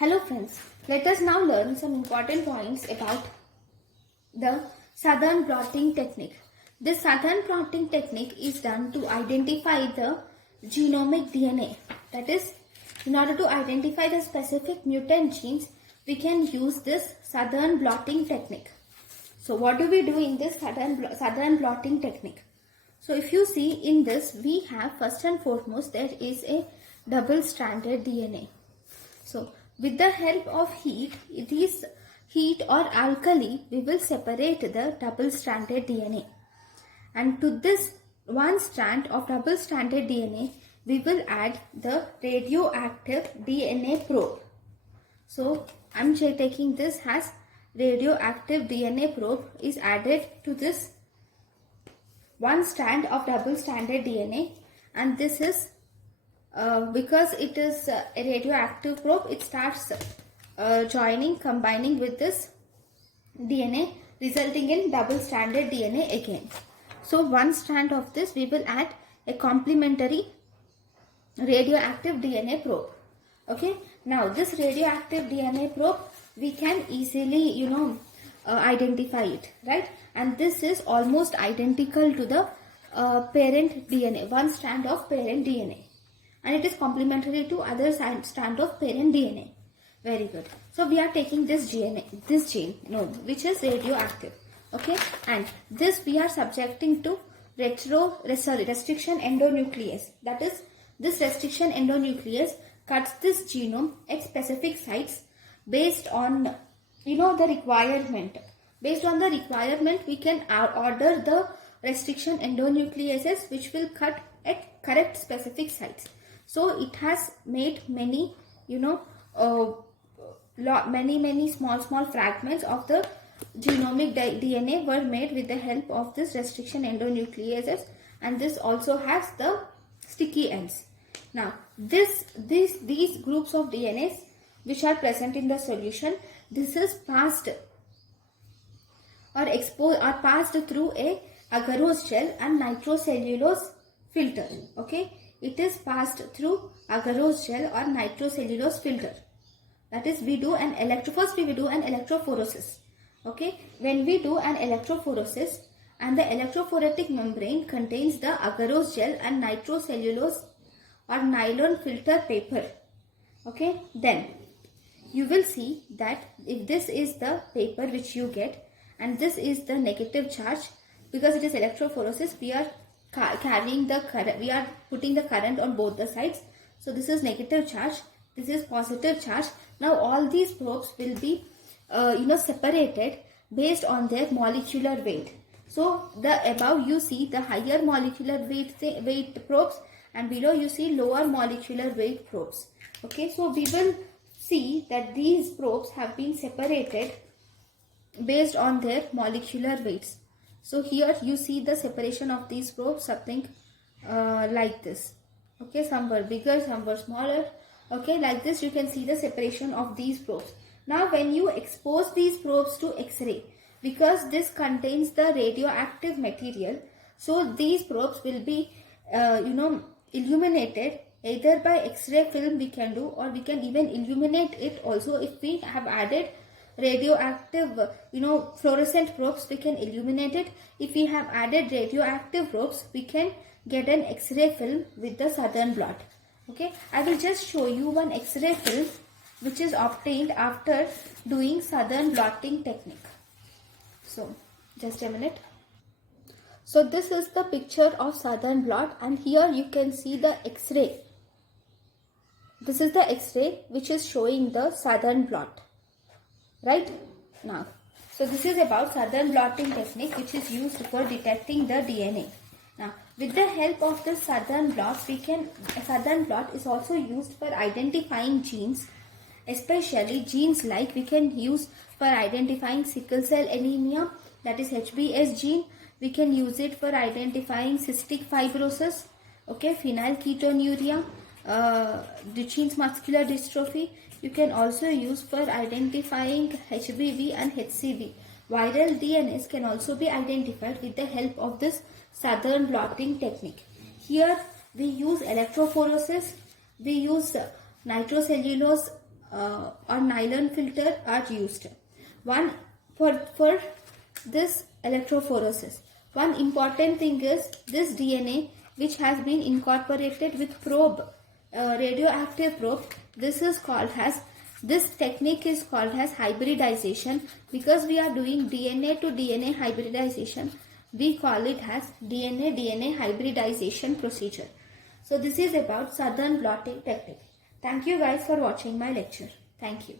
Hello friends, let us now learn some important points about the Southern blotting technique. This Southern blotting technique is done to identify the genomic DNA. That is, in order to identify the specific mutant genes, we can use this Southern blotting technique. So what do we do in this Southern blotting technique? So if you see in this, we have first and foremost, there is a double-stranded DNA. So with the help of heat, it is heat or alkali, we will separate the double-stranded DNA. And to this one strand of double-stranded DNA, we will add the radioactive DNA probe. So I am taking this as radioactive DNA probe is added to this one strand of double-stranded DNA, and this is because it is a radioactive probe, it starts combining with this DNA, resulting in double-stranded DNA again. So one strand of this, we will add a complementary radioactive DNA probe. Okay, now this radioactive DNA probe, we can easily identify it, right? And this is almost identical to the parent DNA, one strand of parent DNA, and it is complementary to other strand of parent DNA. Very good. So we are taking this gene, which is radioactive. Okay, and this we are subjecting to restriction endonuclease. That is, this restriction endonuclease cuts this genome at specific sites based on the requirement. Based on the requirement, we can order the restriction endonucleases which will cut at correct specific sites. So it has made many many small fragments of the genomic DNA were made with the help of this restriction endonucleases, and this also has the sticky ends. Now these groups of DNAs which are present in the solution, this is passed or passed through a agarose gel and nitrocellulose filter. Okay, it is passed through agarose gel or nitrocellulose filter. That is, we do an electrophoresis. Okay, when we do an electrophoresis and the electrophoretic membrane contains the agarose gel and nitrocellulose or nylon filter paper. Okay, then you will see that if this is the paper which you get and this is the negative charge, because it is electrophoresis, we are carrying the current, we are putting the current on both the sides. So this is negative charge, this is positive charge. Now all these probes will be separated based on their molecular weight. So the above you see the higher molecular weight probes, and below you see lower molecular weight probes. Okay, so we will see that these probes have been separated based on their molecular weights. So here you see the separation of these probes, something like this. Okay, some were bigger, some were smaller. Okay, like this you can see the separation of these probes. Now when you expose these probes to X-ray, because this contains the radioactive material, so these probes will be illuminated either by X-ray film we can do, or we can even illuminate it also. If we have added radioactive fluorescent probes, we can illuminate it. If we have added radioactive probes, we can get an X-ray film with the Southern blot. Okay, I will just show you one X-ray film which is obtained after doing Southern blotting technique. So just a minute. So this is the picture of Southern blot, and here you can see the X-ray. This is the X-ray which is showing the Southern blot. Right now, so this is about Southern blotting technique which is used for detecting the DNA. Now with the help of the Southern blot, Southern blot is also used for identifying genes, especially genes like we can use for identifying sickle cell anemia, that is HbS gene. We can use it for identifying cystic fibrosis, okay, phenylketonuria, Duchenne's muscular dystrophy. You can also use for identifying HBV and HCV. Viral DNAs can also be identified with the help of this Southern blotting technique. Here we use electrophoresis, we use nitrocellulose or nylon filter are used. One for this electrophoresis. One important thing is this DNA which has been incorporated with probe, radioactive probe. This technique is called as hybridization. Because we are doing DNA to DNA hybridization, we call it as DNA hybridization procedure. So this is about southern blotting technique. Thank you guys for watching my lecture. Thank you.